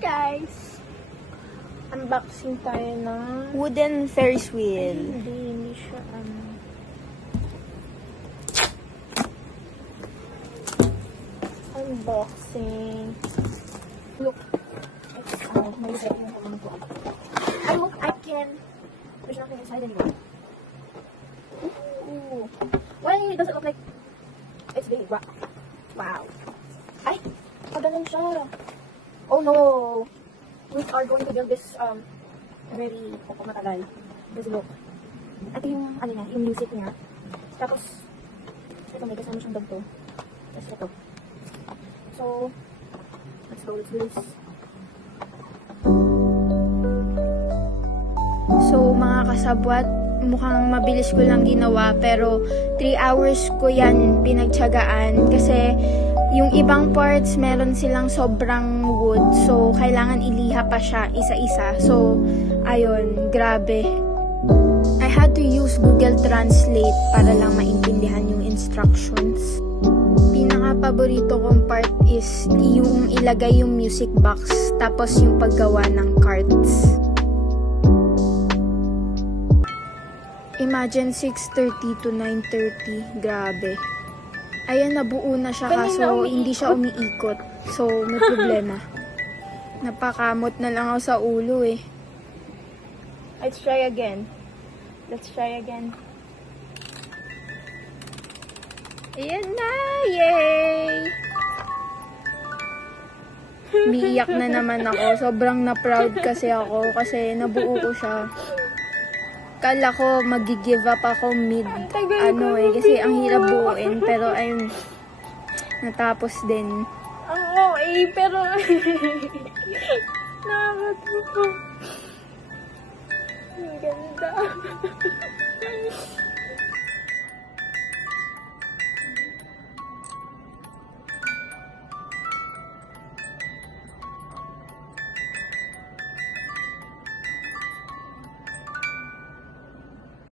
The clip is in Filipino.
guys! Unboxing tayo ng... Wooden Ferris wheel. Hindi siya, unboxing. Look. It's, may set yung kumang ko. I hope I can... There's nothing inside anymore. Ooh. Why does it look like it's big? Wow. Ay! Pagaling siya. Oh no! We are going to build this, very matagal. Kasi look. Ito yung, ano niya, yung music niya. Tapos, ito may kasama siyang ganito. Tapos ito. So, let's go, let's do this. So, mga kasabwat, mukhang mabilis ko lang ginawa, pero 3 hours ko yan pinagtiyagaan kasi yung ibang parts, meron silang sobrang wood. So, kailangan iliha pa siya isa-isa. So, ayun, grabe. I had to use Google Translate para lang maintindihan yung instructions. Pinaka-paborito kong part is yung ilagay yung music box, tapos yung paggawa ng cards. Imagine 6:30 to 9:30. Grabe. Ayan, nabuo na siya kaso hindi siya umiikot. So, may problema. Napakamot na lang ako sa ulo eh. Let's try again. Let's try again. Ayan na! Yay! Umiiyak na naman ako. Sobrang na-proud kasi ako kasi nabuo ko siya. Kala ko mag-give up ako mid kasi ang hirap buuin, pero ayun, natapos din. Ang OA, pero nakakatuwa. Ang ganda.